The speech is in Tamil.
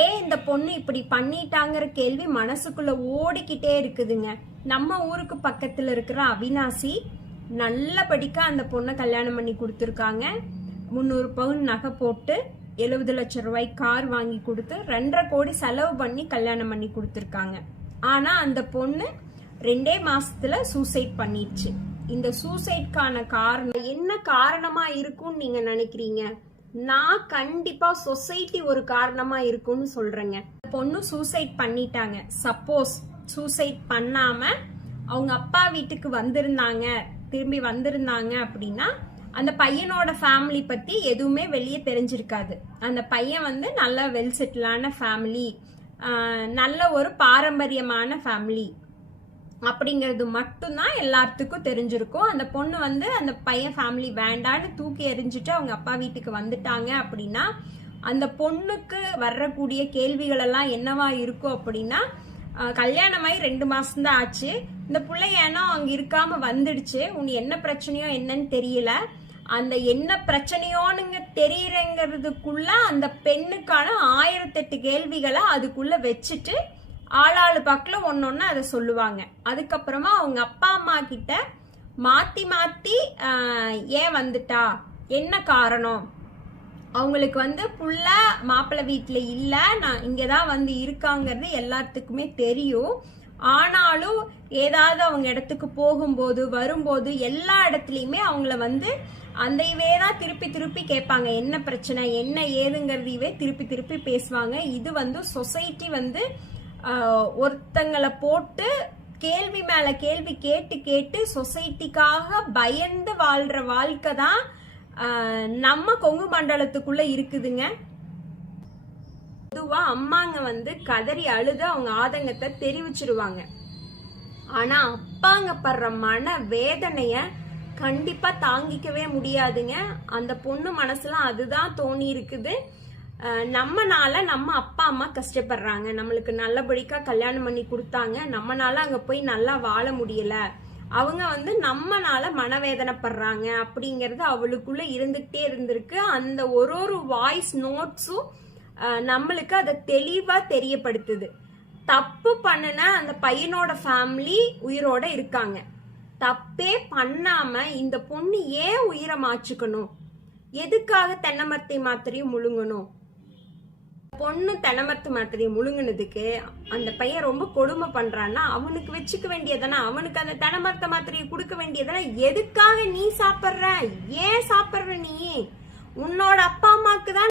ஏன் இந்த பொண்ணு இப்படி பண்ணிட்டாங்கிற கேள்வி மனசுக்குள்ள ஓடிக்கிட்டே இருக்குதுங்க. நம்ம ஊருக்கு பக்கத்துல இருக்கிற அவினாசி நல்லபடிக்கா அந்த பொண்ணை கல்யாணம் பண்ணி கொடுத்துருக்காங்க. 300 பவுன் நகை போட்டு 70 லட்சம் ரூபாய் கார் வாங்கி கொடுத்து 2.5 கோடி செலவு பண்ணி கல்யாணம் பண்ணி கொடுத்துருக்காங்க. ஆனா அந்த பொண்ணு 2 மாசத்துல சூசைட் பண்ணிடுச்சு. இந்த சூசைட்கான காரணம் என்ன காரணமா இருக்கும்னு நீங்க நினைக்கிறீங்க? நான் கண்டிப்பா சொசைட்டி ஒரு காரணமா இருக்கும்னு சொல்றேங்க. பொண்ணு சூசைட் பண்ணிட்டாங்க. சப்போஸ் சூசைட் பண்ணாம அவங்க அப்பா வீட்டுக்கு திரும்பி வந்திருந்தாங்க அப்படின்னா அந்த பையனோட ஃபேமிலி பத்தி எதுவுமே வெளியே தெரிஞ்சிருக்காது. அந்த பையன் நல்ல வெல் செட்டிலான ஃபேமிலி, நல்ல ஒரு பாரம்பரியமான ஃபேமிலி அப்படிங்கிறது மட்டும்தான் எல்லாத்துக்கும் தெரிஞ்சிருக்கும். அந்த பொண்ணு அந்த பையன் ஃபேமிலி வேண்டான்னு தூக்கி எறிஞ்சிட்டு அவங்க அப்பா வீட்டுக்கு வந்துட்டாங்க அப்படின்னா அந்த பொண்ணுக்கு வரக்கூடிய கேள்விகள் எல்லாம் என்னவா இருக்கும் அப்படின்னா, கல்யாணமாயி 2 மாசம் தான் ஆச்சு, இந்த பிள்ளை ஏன்னா அங்க இருக்காம வந்துடுச்சு, உனக்கு என்ன பிரச்சனையோ என்னன்னு தெரியல, அந்த என்ன பிரச்சனையோனுங்க தெரியறங்கிறதுக்குள்ள அந்த பெண்ணுக்கான 1008 கேள்விகளை அதுக்குள்ள வச்சுட்டு ஆளாளு பக்கல ஒன்னொன்னு அதை சொல்லுவாங்க. அதுக்கப்புறமா அவங்க அப்பா அம்மா கிட்ட மாத்தி மாத்தி ஏன் வந்துட்டா, என்ன காரணம், அவங்களுக்கு புள்ள மாப்பிள்ளை வீட்டுல இல்ல, நான் இங்கதான் இருக்காங்கிறது எல்லாத்துக்குமே தெரியும். ஆனாலும் ஏதாவது அவங்க இடத்துக்கு போகும்போது வரும்போது எல்லா இடத்துலயுமே அவங்கள அந்த இவேதான் திருப்பி திருப்பி கேட்பாங்க. என்ன பிரச்சனை என்ன ஏதுங்கிறதையவே திருப்பி திருப்பி பேசுவாங்க. இது சொசைட்டி ஒருத்தங்களை போட்டு கேள்வி மேல கேள்வி கேட்டு கேட்டு சொசைட்டிக்காக பயந்து வாழ்ற வாழ்க்கை தான் நம்ம கொங்கு மண்டலத்துக்குள்ள இருக்குதுங்க. பொதுவா அம்மாங்க கதறி அழுது அவங்க ஆதங்கத்தை தெரிவிச்சிருவாங்க. ஆனா அப்பாங்க படுற மன வேதனைய கண்டிப்பா தாங்கிக்கவே முடியாதுங்க. அந்த பொண்ணு மனசுல அதுதான் தோணி இருக்குது. நம்மனால நம்ம அப்பா அம்மா கஷ்டப்படுறாங்க, நம்மளுக்கு நல்லபடிக்கா கல்யாணம் பண்ணி கொடுத்தாங்க, நம்மனால அங்க போய் நல்லா வாழ முடியல, அவங்க நம்மனால மனவேதனைப்படுறாங்க அப்படிங்கறது அவளுக்குள்ள இருந்துகிட்டே இருந்திருக்கு. அந்த ஒரு வாய்ஸ் நோட்ஸும் நம்மளுக்கு அதை தெளிவா தெரியப்படுத்துது. தப்பு பண்ணுன அந்த பையனோட ஃபேமிலி உயிரோட இருக்காங்க. தப்பே பண்ணாம இந்த பொண்ணு ஏன் உயிரை மாச்சுக்கணும்? எதுக்காக தென்னமரத்தை மாத்திரையும் முழுங்கணும்? பொண்ணு தென்னமரத்து மாத்திரையை முழுங்கினதுக்கு அந்த பையன் ரொம்ப கொடுமை பண்றான்னா அவனுக்கு வச்சுக்க வேண்டியதானே, அவனுக்கு அந்த தென்னமரத்தை மாத்திரையை கொடுக்க வேண்டியதானே. எதுக்காக நீ சாப்பிடுற, ஏன் சாப்பிடுற? நீ உன்னோட அப்பா அம்மாக்கு தான்